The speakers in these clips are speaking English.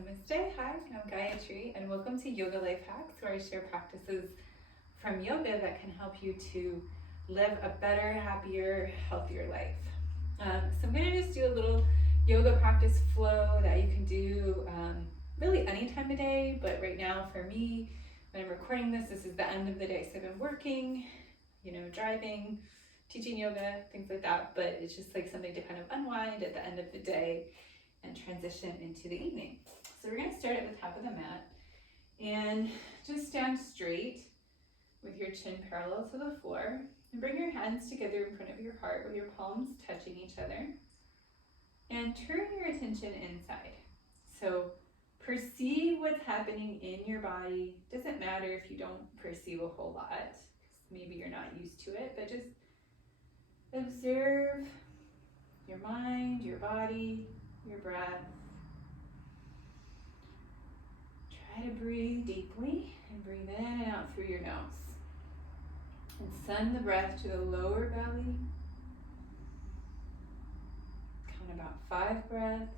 Namaste, hi, I'm Gayatri, and welcome to Yoga Life Hacks, where I share practices from yoga that can help you to live a better, happier, healthier life. So I'm going to just do a little yoga practice flow that you can do really any time of day, but right now for me, when I'm recording this is the end of the day, so I've been working, driving, teaching yoga, things like that, but it's just like something to kind of unwind at the end of the day and transition into the evening. So we're going to start at the top of the mat and just stand straight with your chin parallel to the floor and bring your hands together in front of your heart with your palms touching each other and turn your attention inside. So perceive what's happening in your body. Doesn't matter if you don't perceive a whole lot, because maybe you're not used to it, but just observe your mind, your body, your breath. Try to breathe deeply and breathe in and out through your nose. And send the breath to the lower belly. Count about 5 breaths.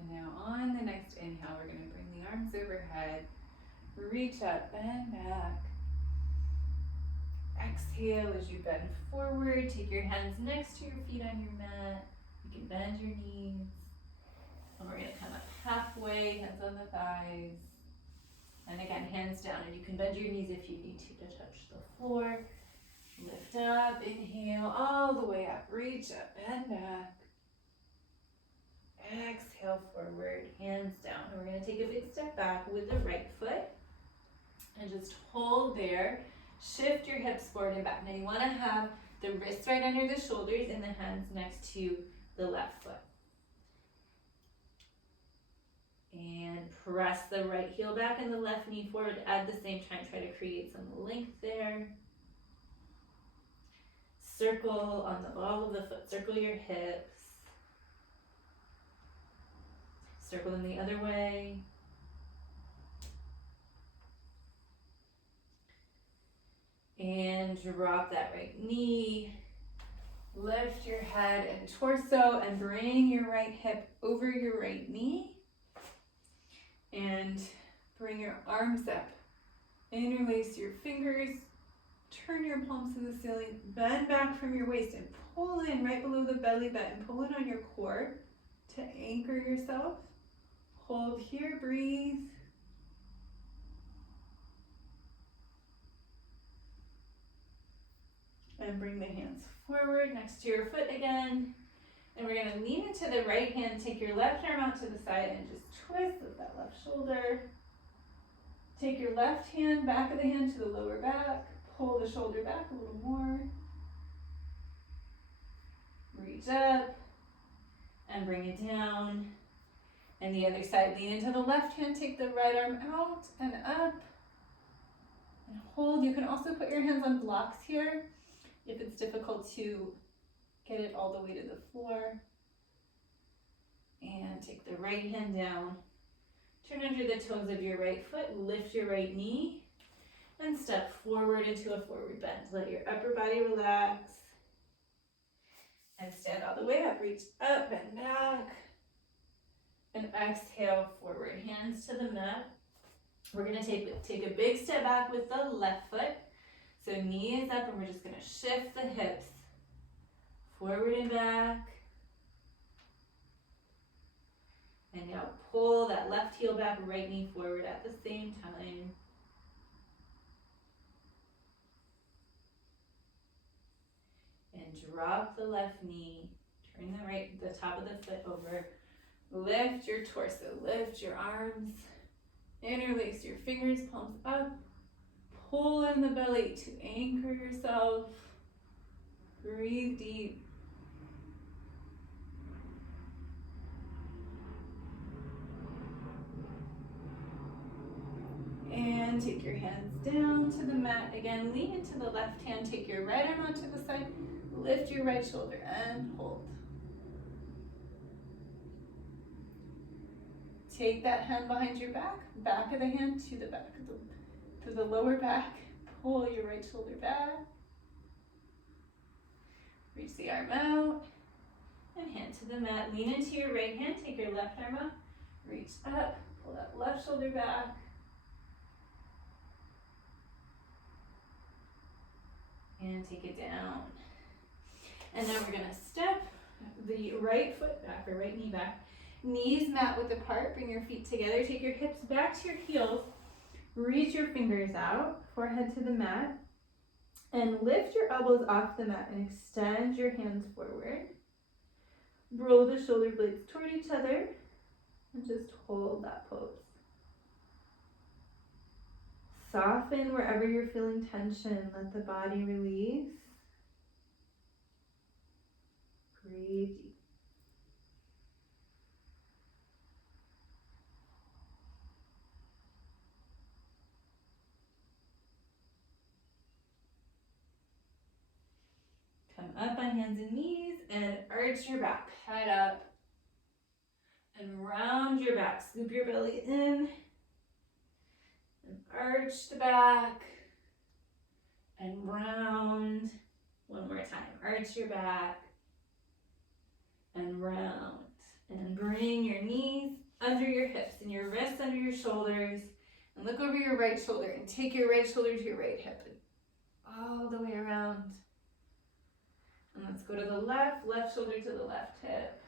And now on the next inhale, we're going to bring the arms overhead. Reach up, bend back. Exhale as you bend forward. Take your hands next to your feet on your mat. You can bend your knees. And we're going to come up halfway, hands on the thighs. And again, hands down. And you can bend your knees if you need to touch the floor. Lift up, inhale, all the way up. Reach up, bend back. Exhale forward, hands down. And we're going to take a big step back with the right foot. And just hold there. Shift your hips forward and back. Now you want to have the wrists right under the shoulders and the hands next to the left foot. And press the right heel back and the left knee forward at the same time. Try to create some length there. Circle on the ball of the foot. Circle your hips. Circle them the other way. And drop that right knee. Lift your head and torso and bring your right hip over your right knee. And bring your arms up. Interlace your fingers. Turn your palms to the ceiling. Bend back from your waist and pull in right below the belly button. Pull in on your core to anchor yourself. Hold here, breathe. And bring the hands forward next to your foot again. And we're going to lean into the right hand. Take your left arm out to the side and just twist with that left shoulder. Take your left hand, back of the hand to the lower back. Pull the shoulder back a little more. Reach up and bring it down. And the other side, lean into the left hand, take the right arm out and up. And hold. You can also put your hands on blocks here if it's difficult to get it all the way to the floor. And take the right hand down. Turn under the toes of your right foot, lift your right knee, and step forward into a forward bend. Let your upper body relax. And stand all the way up, reach up and back. And exhale forward, hands to the mat. We're going to take a big step back with the left foot. So knee is up and we're just going to shift the hips forward and back. And now pull that left heel back, right knee forward at the same time. And drop the left knee. Turn the top of the foot over. Lift your torso, lift your arms. Interlace your fingers, palms up. Pull in the belly to anchor yourself. Breathe deep. And take your hands down to the mat. Again, lean into the left hand. Take your right arm out to the side. Lift your right shoulder and hold. Take that hand behind your back. Back of the hand to the back of the lower back. Pull your right shoulder back. Reach the arm out. And hand to the mat. Lean into your right hand. Take your left arm up. Reach up. Pull that left shoulder back. And take it down. And now we're gonna step the right foot back, or right knee back. Knees mat width apart, bring your feet together. Take your hips back to your heels. Reach your fingers out, forehead to the mat. And lift your elbows off the mat and extend your hands forward. Roll the shoulder blades toward each other and just hold that pose. Soften wherever you're feeling tension. Let the body release. Breathe deep. Come up on hands and knees and arch your back. Head up and round your back. Scoop your belly in and arch the back and round. One more time. Arch your back and round. And bring your knees under your hips and your wrists under your shoulders. And look over your right shoulder and take your right shoulder to your right hip and all the way around. And let's go to the left shoulder to the left hip.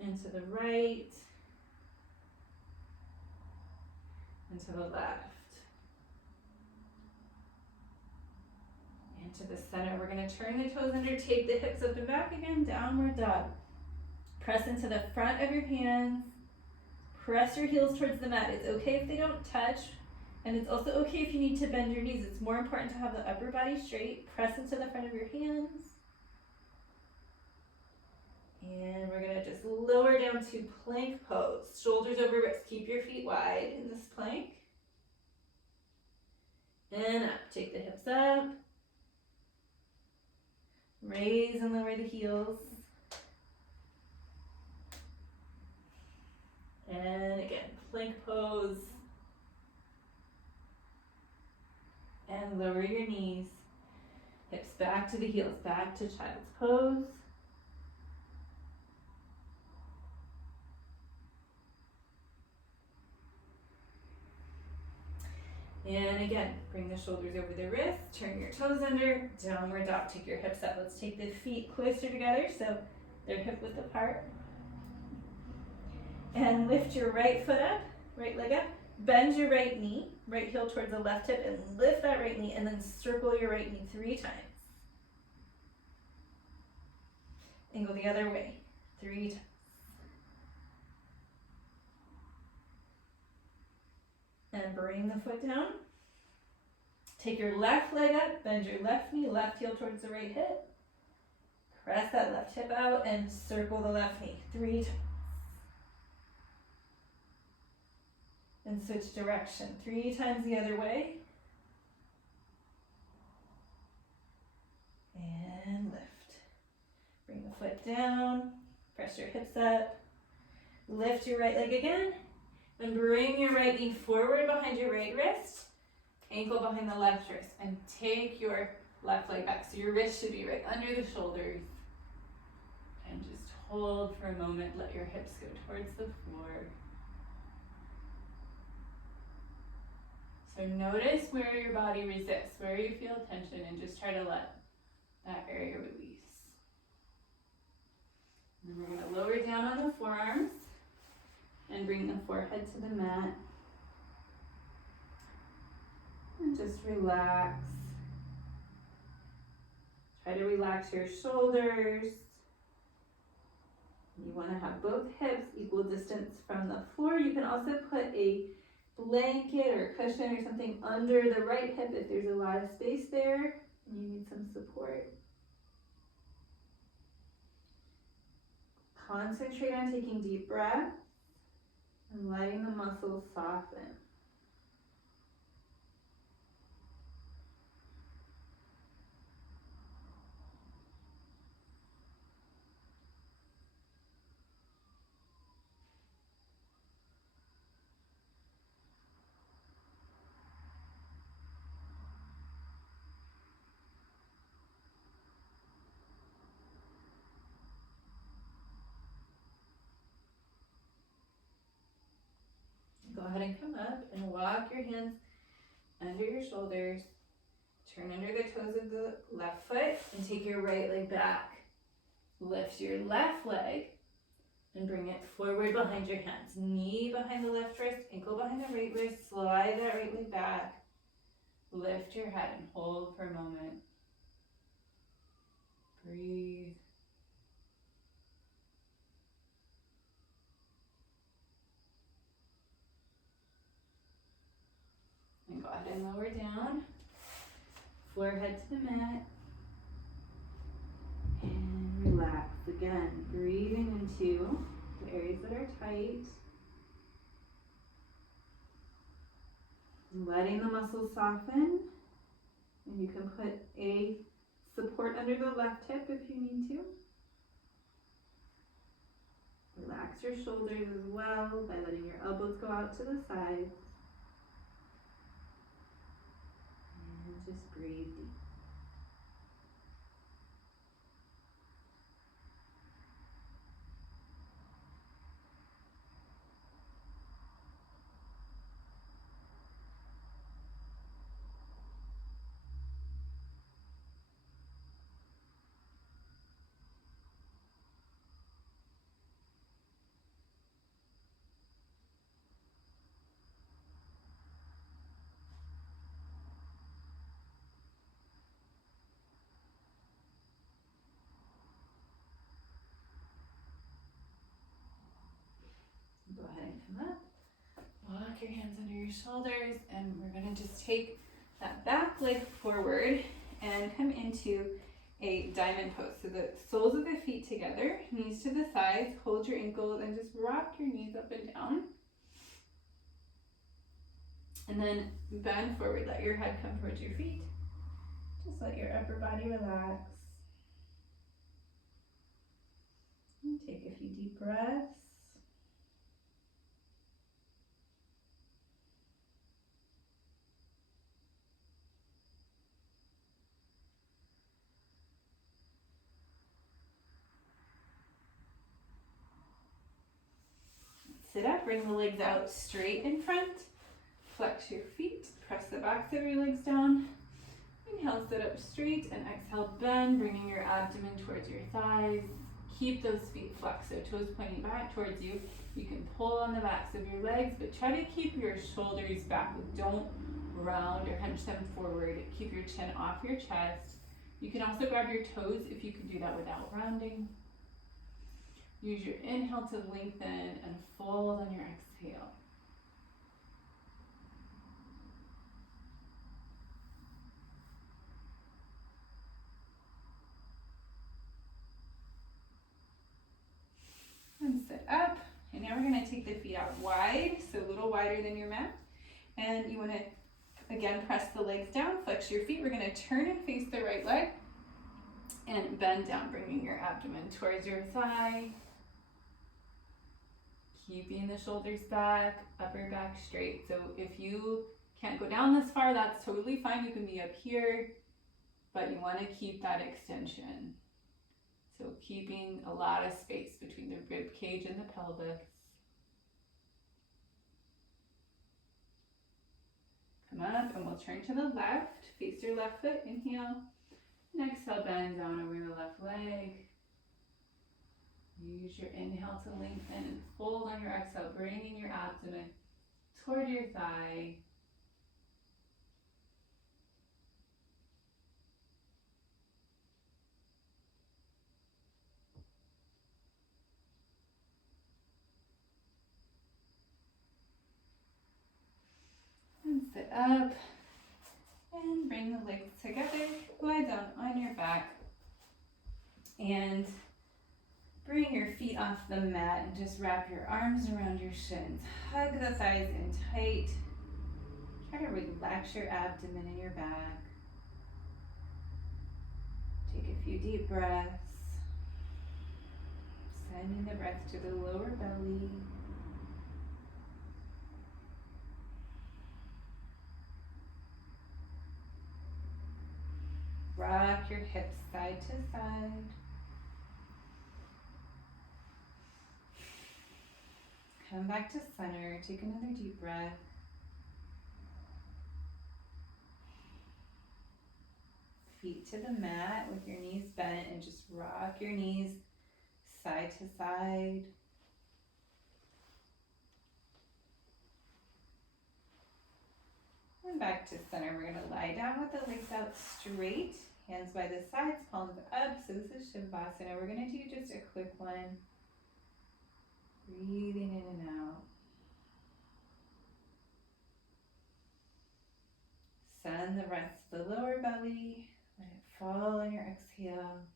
And to the right. And to the left. And to the center. We're going to turn the toes under, take the hips up and back again, downward dog. Press into the front of your hands. Press your heels towards the mat. It's okay if they don't touch. And it's also okay if you need to bend your knees. It's more important to have the upper body straight. Press into the front of your hands. And we're gonna just lower down to plank pose. Shoulders over wrists. Keep your feet wide in this plank. And up. Take the hips up. Raise and lower the heels. And again, plank pose. And lower your knees. Hips back to the heels, back to child's pose. And again, bring the shoulders over the wrists, turn your toes under, downward dog, take your hips up. Let's take the feet closer together so they're hip width apart. And lift your right foot up, right leg up. Bend your right knee, right heel towards the left hip, and lift that right knee, and then circle your right knee 3 times. And go the other way, 3 times. And bring the foot down. Take your left leg up, bend your left knee, left heel towards the right hip. Press that left hip out and circle the left knee 3 times. And switch direction 3 times the other way. And lift. Bring the foot down, press your hips up. Lift your right leg again. And bring your right knee forward behind your right wrist. Ankle behind the left wrist. And take your left leg back. So your wrist should be right under the shoulders. And just hold for a moment. Let your hips go towards the floor. So notice where your body resists, where you feel tension, and just try to let that area release. And then we're going to lower down on the forearms and bring the forehead to the mat. And just relax. Try to relax your shoulders. You want to have both hips equal distance from the floor. You can also put a blanket or cushion or something under the right hip if there's a lot of space there and you need some support. concentrate on taking deep breaths and letting the muscles soften. Go ahead and come up and walk your hands under your shoulders. Turn under the toes of the left foot and take your right leg back. Lift your left leg and bring it forward behind your hands. Knee behind the left wrist, ankle behind the right wrist. Slide that right leg back. Lift your head and hold for a moment. Breathe. And go ahead and lower down. Forehead to the mat. And relax. Again, breathing into the areas that are tight. Letting the muscles soften. And you can put a support under the left hip if you need to. Relax your shoulders as well by letting your elbows go out to the side. And just breathe deep. Go ahead and come up. Walk your hands under your shoulders, and we're going to just take that back leg forward and come into a diamond pose. So the soles of the feet together, knees to the sides, hold your ankles and just rock your knees up and down. And then bend forward, let your head come towards your feet. Just let your upper body relax. And take a few deep breaths. Sit up, bring the legs out straight in front. Flex your feet, press the backs of your legs down. Inhale, sit up straight, and exhale, bend, bringing your abdomen towards your thighs. Keep those feet flexed, so toes pointing back towards you. You can pull on the backs of your legs, but try to keep your shoulders back. Don't round or hunch them forward. Keep your chin off your chest. You can also grab your toes if you can do that without rounding. Use your inhale to lengthen and fold on your exhale. And sit up. And now we're going to take the feet out wide, so a little wider than your mat. And you want to, again, press the legs down, flex your feet. We're going to turn and face the right leg and bend down, bringing your abdomen towards your thigh. Keeping the shoulders back, upper back straight. So if you can't go down this far, that's totally fine. You can be up here, but you want to keep that extension. So keeping a lot of space between the rib cage and the pelvis. Come up and we'll turn to the left. Face your left foot, inhale. And exhale, bend down over the left leg. Use your inhale to lengthen and fold on your exhale, bringing your abdomen toward your thigh. And sit up and bring the legs together. Lie down on your back and Bring your feet off the mat and just wrap your arms around your shins. Hug the thighs in tight. Try to relax your abdomen and your back. Take a few deep breaths. Sending the breath to the lower belly. Rock your hips side to side. Come back to center. Take another deep breath. Feet to the mat with your knees bent and just rock your knees side to side. And back to center. We're going to lie down with the legs out straight. Hands by the sides, palms up. So this is Shavasana. We're going to do just a quick one. Breathing in and out. Send the breath to the lower belly. Let it fall on your exhale.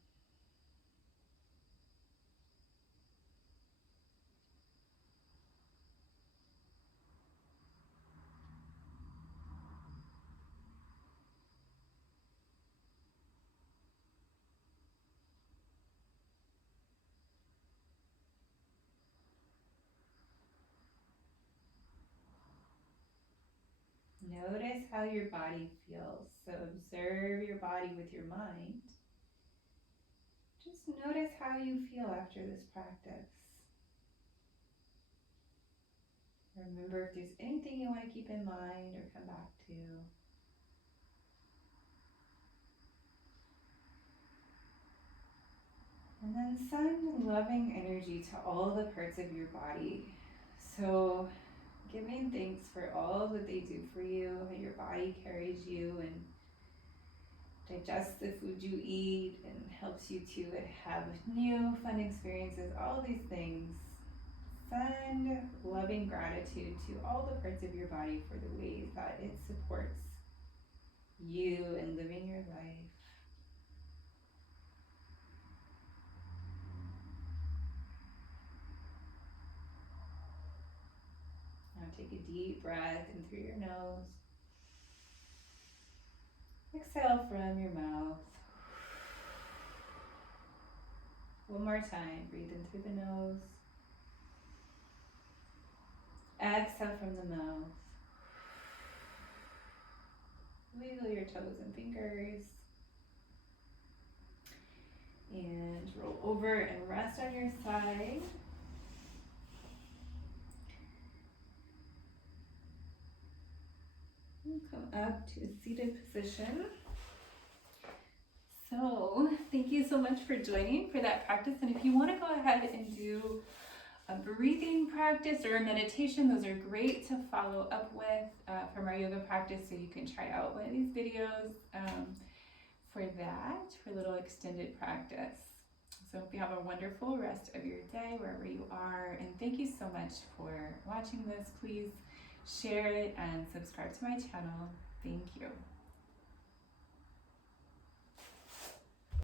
Notice how your body feels. So observe your body with your mind. Just notice how you feel after this practice. Remember if there's anything you want to keep in mind or come back to. And then send loving energy to all the parts of your body. So giving thanks for all that they do for you, how your body carries you and digests the food you eat and helps you to have new fun experiences, all these things. Send loving gratitude to all the parts of your body for the ways that it supports you in living your life. Now take a deep breath in through your nose. Exhale from your mouth. One more time. Breathe in through the nose. Exhale from the mouth. Wiggle your toes and fingers. And roll over and rest on your side. And come up to a seated position. So thank you so much for joining for that practice. And if you want to go ahead and do a breathing practice or a meditation, those are great to follow up with from our yoga practice. So you can try out one of these videos for a little extended practice. So hope you have a wonderful rest of your day wherever you are. And thank you so much for watching this. Please share it and subscribe to my channel. Thank you.